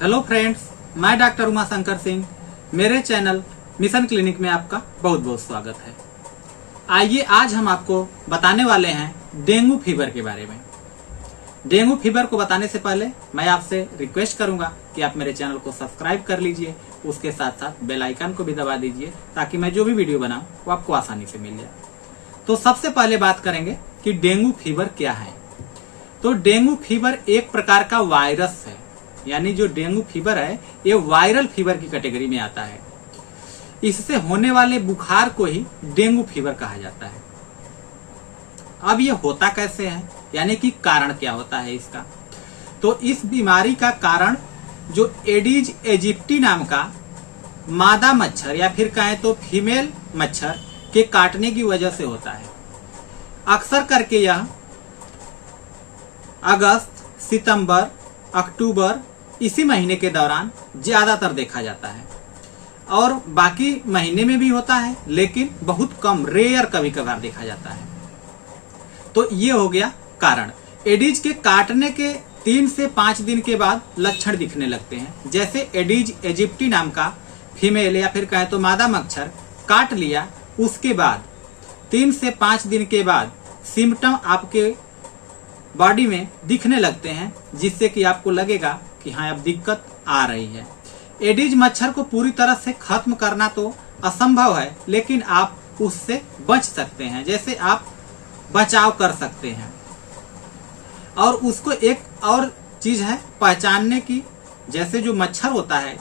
Hello friends, मैं doctor Uma Shankar Singh. मेरे channel mission clinic में आपका बहुत बहुत स्वागत है। आइए आज हम आपको बताने वाले हैं डेंगू फीवर के बारे में। डेंगू फीवर को बताने से पहले मैं आपसे रिक्वेस्ट करूंगा कि आप मेरे चैनल को सब्सक्राइब कर लीजिए, उसके साथ साथ बेल आइकन को भी दबा दीजिए ताकि मैं जो भी वीडियो बनाऊं वो आपको आसानी से मिल जाए। तो सबसे पहले बात करेंगे कि डेंगू फीवर क्या है। तो डेंगू फीवर एक प्रकार का वायरस है, यानी जो डेंगू फीवर है ये वायरल फीवर की कैटेगरी में आता है। इससे होने वाले बुखार को ही डेंगू फीवर कहा जाता है। अब ये होता कैसे है, यानी कि कारण क्या होता है इसका। तो इस बीमारी का कारण जो एडिज एजिप्टी नाम का मादा मच्छर या फिर कहें तो फीमेल मच्छर के काटने की वजह से होता है। अक्सर करके यह अगस्त, सितंबर, अक्टूबर इसी महीने के दौरान ज्यादातर देखा जाता है और बाकी महीने में भी होता है, लेकिन बहुत कम, रेयर कभी कभार देखा जाता है। तो ये हो गया कारण। एडिज के काटने के 3 से 5 दिन के बाद लक्षण दिखने लगते हैं। जैसे एडिज एजिप्टी नाम का फीमेल या फिर कहें तो मादा मच्छर काट लिया, उसके बाद 3 से 5 दिन के बाद सिम्टम आपके बॉडी में दिखने लगते हैं, जिससे कि आपको लगेगा कि हाँ अब दिक्कत आ रही है। एडिज मच्छर को पूरी तरह से खत्म करना तो असंभव है, लेकिन आप उससे बच सकते हैं। जैसे आप बचाव कर सकते हैं। और उसको एक और चीज है पहचानने की, जैसे जो मच्छर होता है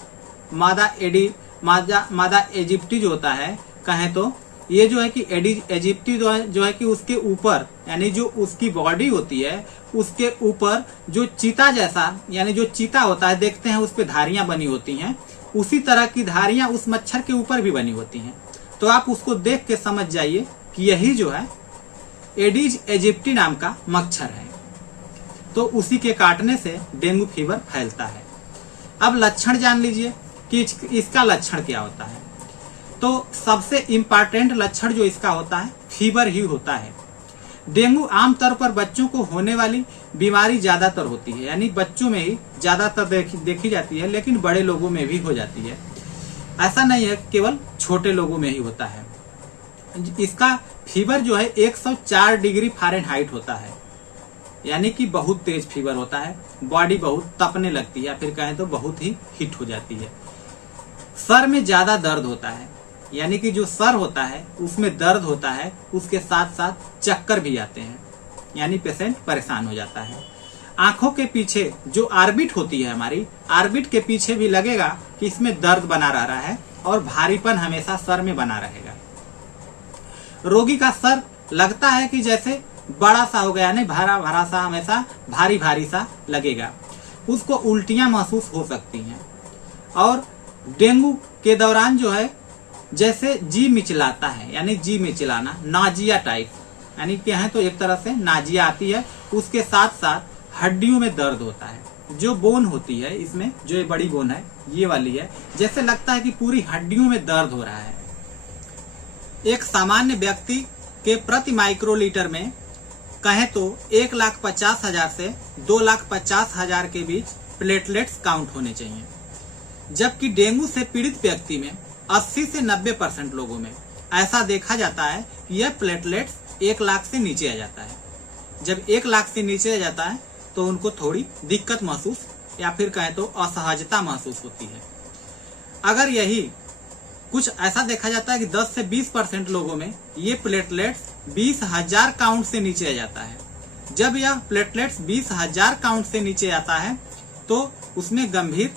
मादा इजिप्टी जो होता है, कहें तो ये जो है कि एडिज इजिप्टी जो है कि उसके ऊपर, यानी जो उसकी बॉडी होती है उसके ऊपर जो चीता जैसा, यानी जो चीता होता है देखते हैं उस पे धारियां बनी होती हैं, उसी तरह की धारियां उस मच्छर के ऊपर भी बनी होती हैं। तो आप उसको देख के समझ जाइए कि यही जो है एडिज इजिप्टी नाम का मच्छर है। तो उसी के काटने से डेंगू फीवर फैलता है। अब लक्षण जान लीजिए कि इसका लक्षण क्या होता है। तो सबसे इम्पॉर्टेंट लक्षण जो इसका होता है फीवर ही होता है। डेंगू आमतौर पर बच्चों को होने वाली बीमारी ज्यादातर होती है, यानी बच्चों में ही ज्यादातर देखी जाती है, लेकिन बड़े लोगों में भी हो जाती है। ऐसा नहीं है केवल छोटे लोगों में ही होता है। इसका फीवर जो है 104 डिग्री फ़ारेनहाइट होता है, यानी कि बहुत तेज फीवर होता है। बॉडी बहुत तपने लगती है या फिर कहें तो बहुत ही हिट हो जाती है। सर में ज्यादा दर्द होता है, यानी कि जो सर होता है उसमें दर्द होता है, उसके साथ साथ चक्कर भी आते हैं, यानी पेशेंट परेशान हो जाता है। आंखों के पीछे जो ऑर्बिट होती है हमारी, ऑर्बिट के पीछे भी लगेगा कि इसमें दर्द बना रह रहा है और भारीपन हमेशा सर में बना रहेगा। रोगी का सर लगता है कि जैसे बड़ा सा हो गया, यानी भरा भरा सा, हमेशा भारी भारी सा लगेगा। उसको उल्टियां महसूस हो सकती हैं। और डेंगू के दौरान जो है जैसे जी मिचलाता है, यानी जी मिचलाना, नाजिया टाइप, यानी क्या है तो एक तरह से नाजिया आती है। उसके साथ साथ हड्डियों में दर्द होता है। जो बोन होती है इसमें, जो ये बड़ी बोन है ये वाली है, जैसे लगता है कि पूरी हड्डियों में दर्द हो रहा है। एक सामान्य व्यक्ति के प्रति माइक्रोलीटर में कहें तो 1,50,000 से 2,50,000 के बीच प्लेटलेट्स काउंट होने चाहिए। जबकि डेंगू से पीड़ित व्यक्ति में 80 से 90% लोगों में ऐसा देखा जाता है कि यह प्लेटलेट्स 1 लाख से नीचे आ जाता है। जब 1 लाख से नीचे आ जाता है तो उनको थोड़ी दिक्कत महसूस या फिर कहें तो असहजता महसूस होती है। अगर यही कुछ ऐसा देखा जाता है कि 10 से 20% लोगों में ये प्लेटलेट्स 20,000 काउंट से नीचे आ जाता है। जब यह प्लेटलेट्स 20,000 काउंट से नीचे आता है तो उसमें गंभीर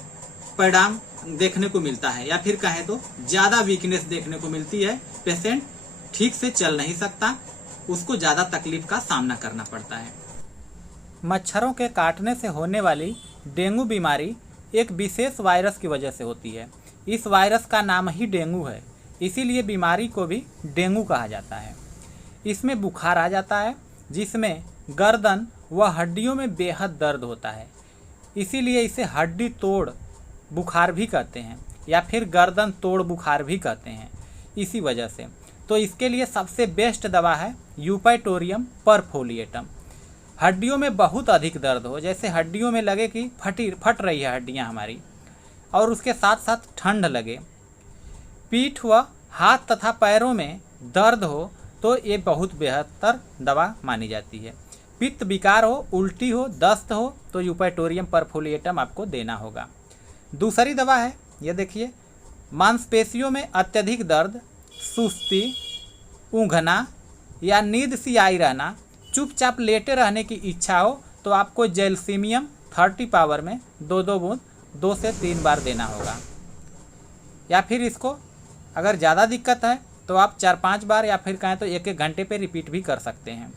परिणाम देखने को मिलता है, या फिर कहें तो ज्यादा वीकनेस देखने को मिलती है। पेशेंट ठीक से चल नहीं सकता, उसको ज्यादा तकलीफ का सामना करना पड़ता है। मच्छरों के काटने से होने वाली डेंगू बीमारी एक विशेष वायरस की वजह से होती है। इस वायरस का नाम ही डेंगू है, इसीलिए बीमारी को भी डेंगू कहा जाता है। इसमें बुखार आ जाता है, जिसमें गर्दन व हड्डियों में बेहद दर्द होता है। इसीलिए इसे हड्डी तोड़ बुखार भी कहते हैं, या फिर गर्दन तोड़ बुखार भी कहते हैं इसी वजह से। तो इसके लिए सबसे बेस्ट दवा है यूपैटोरियम परफोलिएटम। हड्डियों में बहुत अधिक दर्द हो, जैसे हड्डियों में लगे कि फट रही है हड्डियां हमारी, और उसके साथ साथ ठंड लगे, पीठ व हाथ तथा पैरों में दर्द हो तो ये बहुत बेहतर दवा मानी जाती है। पित्त विकार हो, उल्टी हो, दस्त हो तो यूपेटोरियम परफोलिएटम आपको देना होगा। दूसरी दवा है, ये देखिए, मांसपेशियों में अत्यधिक दर्द, सुस्ती, ऊँघना या नींद सी आई रहना, चुपचाप लेटे रहने की इच्छा हो तो आपको जैल्सीमियम 30 पावर में 2-2 बूंद 2 से 3 बार देना होगा। या फिर इसको अगर ज़्यादा दिक्कत है तो आप 4-5 बार या फिर कहें तो 1-1 घंटे पे रिपीट भी कर सकते हैं।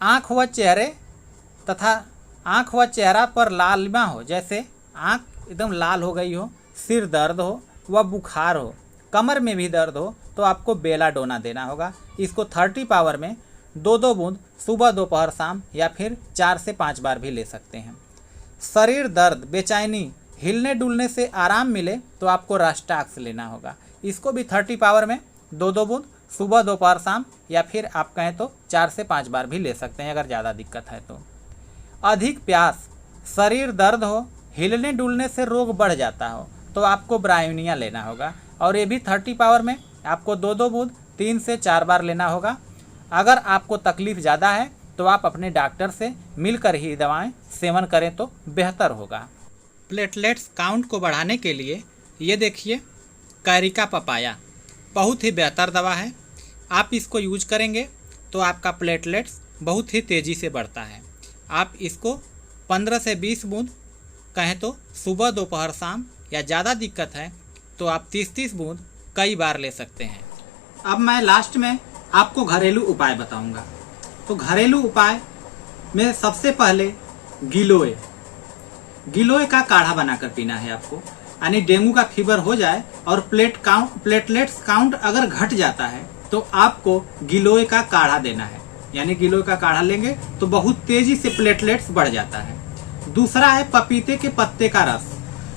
आँख व चेहरा पर लालिमा हो, जैसे आँख एकदम लाल हो गई हो, सिर दर्द हो व बुखार हो, कमर में भी दर्द हो तो आपको बेलाडोना देना होगा। इसको 30 पावर में 2-2 बूंद सुबह, दोपहर, शाम या फिर 4 से 5 बार भी ले सकते हैं। शरीर दर्द, बेचैनी, हिलने डुलने से आराम मिले तो आपको रास्टाक्स लेना होगा। इसको भी 30 पावर में 2-2 बूंद सुबह, दोपहर, शाम या फिर आप कहें तो 4 से 5 बार भी ले सकते हैं अगर ज़्यादा दिक्कत है तो। अधिक प्यास, शरीर दर्द हो, हिलने डुलने से रोग बढ़ जाता हो तो आपको ब्रायोनिया लेना होगा और ये भी 30 पावर में आपको 2-2 बूंद 3 से 4 बार लेना होगा। अगर आपको तकलीफ़ ज़्यादा है तो आप अपने डॉक्टर से मिलकर ही दवाएं सेवन करें तो बेहतर होगा। प्लेटलेट्स काउंट को बढ़ाने के लिए ये देखिए, कैरिका पपाया बहुत ही बेहतर दवा है। आप इसको यूज करेंगे तो आपका प्लेटलेट्स बहुत ही तेज़ी से बढ़ता है। आप इसको 15 से 20 बूंद कहें तो सुबह, दोपहर, शाम या ज़्यादा दिक्कत है तो आप 30-30 बूंद कई बार ले सकते हैं। अब मैं लास्ट में आपको घरेलू उपाय बताऊंगा। तो घरेलू उपाय में सबसे पहले गिलोय का काढ़ा बनाकर पीना है आपको। यानी डेंगू का फीवर हो जाए और प्लेटलेट्स काउंट अगर घट जाता है तो आपको गिलोय का काढ़ा देना है। यानी गिलोय का काढ़ा लेंगे तो बहुत तेजी से प्लेटलेट्स बढ़ जाता है। दूसरा है पपीते के पत्ते का रस।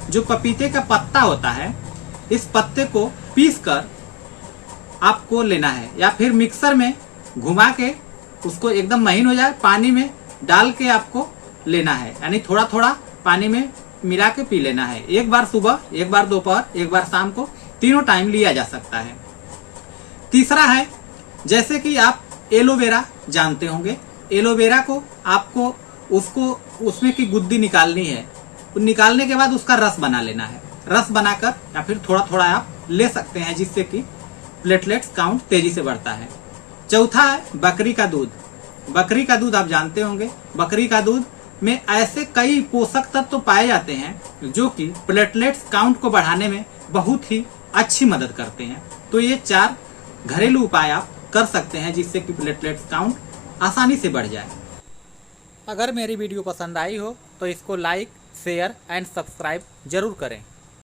जो पपीते का पत्ता होता है, इस पत्ते को पीसकर आपको लेना है या फिर मिक्सर में घुमा के उसको एकदम महीन हो जाए, पानी में डाल के आपको लेना है। यानी थोड़ा थोड़ा पानी में मिला के पी लेना है। एक बार सुबह, एक बार दोपहर, एक बार शाम को, तीनों टाइम लिया जा सकता है। तीसरा है, जैसे कि आप एलोवेरा जानते होंगे, एलोवेरा को आपको उसमें की गुद्दी निकालनी है। निकालने के बाद उसका रस बना लेना है। रस बनाकर या फिर थोड़ा थोड़ा आप ले सकते हैं, जिससे कि प्लेटलेट्स काउंट तेजी से बढ़ता है। चौथा है बकरी का दूध। बकरी का दूध आप जानते होंगे, बकरी का दूध में ऐसे कई पोषक तत्व पाए जाते हैं जो कि प्लेटलेट्स काउंट को बढ़ाने में बहुत ही अच्छी मदद करते हैं। तो ये 4 घरेलू उपाय आप कर सकते हैं जिससे कि प्लेटलेट्स काउंट आसानी से बढ़ जाए। अगर मेरी वीडियो पसंद आई हो तो इसको लाइक, शेयर एंड सब्सक्राइब जरूर करें।